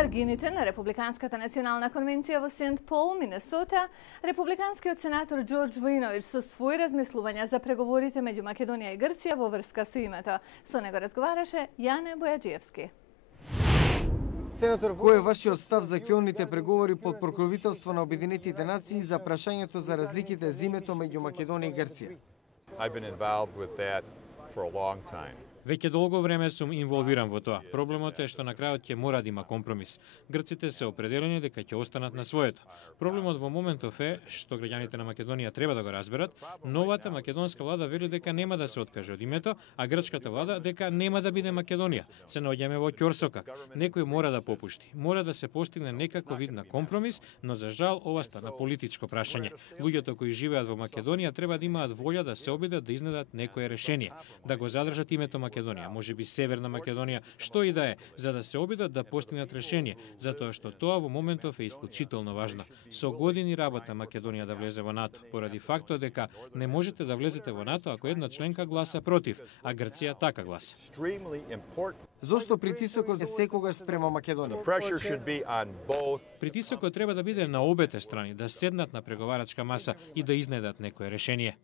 маргините на Републиканската национална конвенција во Сент Пол, Минесота, републиканскиот сенатор Џорџ Воиновиќ со своји размислувања за преговорите меѓу Македонија и Грција во врска со името. Со него разговараше Јане Бојаджиевски. Сенатор, кој е вашиот став за ќелните преговори под покровителство на Обединетите нации за прашањето за разликите за името меѓу Македонија и Грција? I've been involved with that for a long time. Веќе долго време сум инволвиран во тоа. Проблемот е што на крајот ќе мора да има компромис. Грците се определени дека ќе останат на своето. Проблемот во моментов е што граѓаните на Македонија треба да го разберат. Новата македонска влада вели дека нема да се откаже од името, а грчката влада дека нема да биде Македонија. Се наоѓаме во ќорсокак. Некој мора да попушти. Мора да се постигне некаков вид на компромис, но за жал ова стана политичко прашање. Луѓето кои живеат во Македонија треба да имаат волја да се обидат да изнедат некое решение, да го задржат името Македонија, можеби Северна Македонија, што и да е, за да се обидат да постигнат решение, затоа што тоа во моментов е исклучително важно. Со години работа Македонија да влезе во НАТО, поради фактот дека не можете да влезете во НАТО ако една членка гласа против, а Грција така гласа. Зошто притисокот е секогаш спрема Македонија? Притисокот треба да биде на обете страни, да седнат на преговарачка маса и да изнедат некое решение.